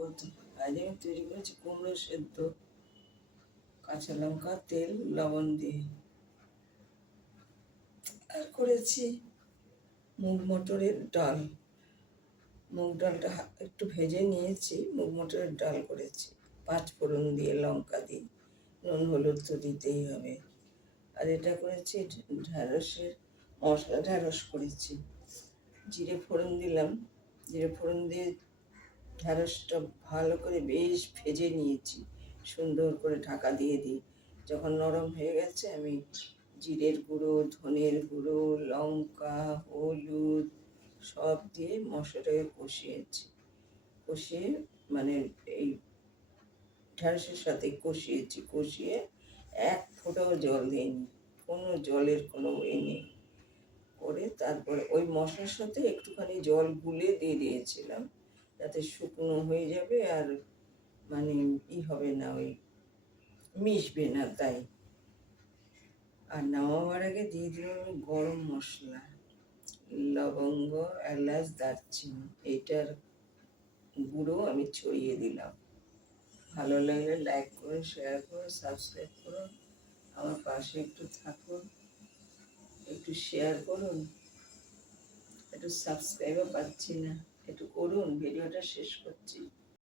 সুস্বাগত। আজ আমি তৈরি করেছি কুমড়ো সেদ্ধ, কাঁচা লঙ্কা, তেল, লবণ দিয়ে। আর করেছি মুগ মটরের ডাল। মুগ ডালটা একটু ভেজে নিয়েছি, মুগ মটরের ডাল করেছি। 5 ফোড়ন দিয়ে, লঙ্কা দিয়ে, নুন হলুদ তো দিতেই হবে। আর এটা করেছি ঢ্যাঁড়সের মশলা, ঢ্যাঁড়স করেছি। জিরে ফোড়ন দিলাম, জিরে ফোড়ন দিয়ে ঢ্যাঁড়সটা ভালো করে বেশ ভেজে নিয়েছি, সুন্দর করে ঢাকা দিয়ে দিই। যখন নরম হয়ে গেছে আমি জিরের গুঁড়ো, ধনের গুঁড়ো, লঙ্কা, হলুদ সব দিয়ে মশলাটাকে কষিয়ে মানে এই ঢ্যাঁড়সের সাথে কষিয়ে 1 ফোঁটাও জল দিইনি, কোনো জলের কোনো নেই করে তারপরে ওই মশলার সাথে একটুখানি জল গুলে দিয়ে দিয়েছিলাম, যাতে শুকনো হয়ে যাবে আর মানে হবে না, ওই মিশবে না তাই। আর নামাবার আগে দিয়ে দিলাম গরম মশলা, লবঙ্গ, এলাচ, দারচিনি, এইটার গুঁড়ো আমি ছড়িয়ে দিলাম। ভালো লাগলে লাইক করুন, শেয়ার করুন, সাবস্ক্রাইব করুন, আমার পাশে একটু থাকুন, একটু শেয়ার করুন। একটু সাবস্ক্রাইবও পাচ্ছি না, একটু করুন। ভিডিওটা শেষ করছি।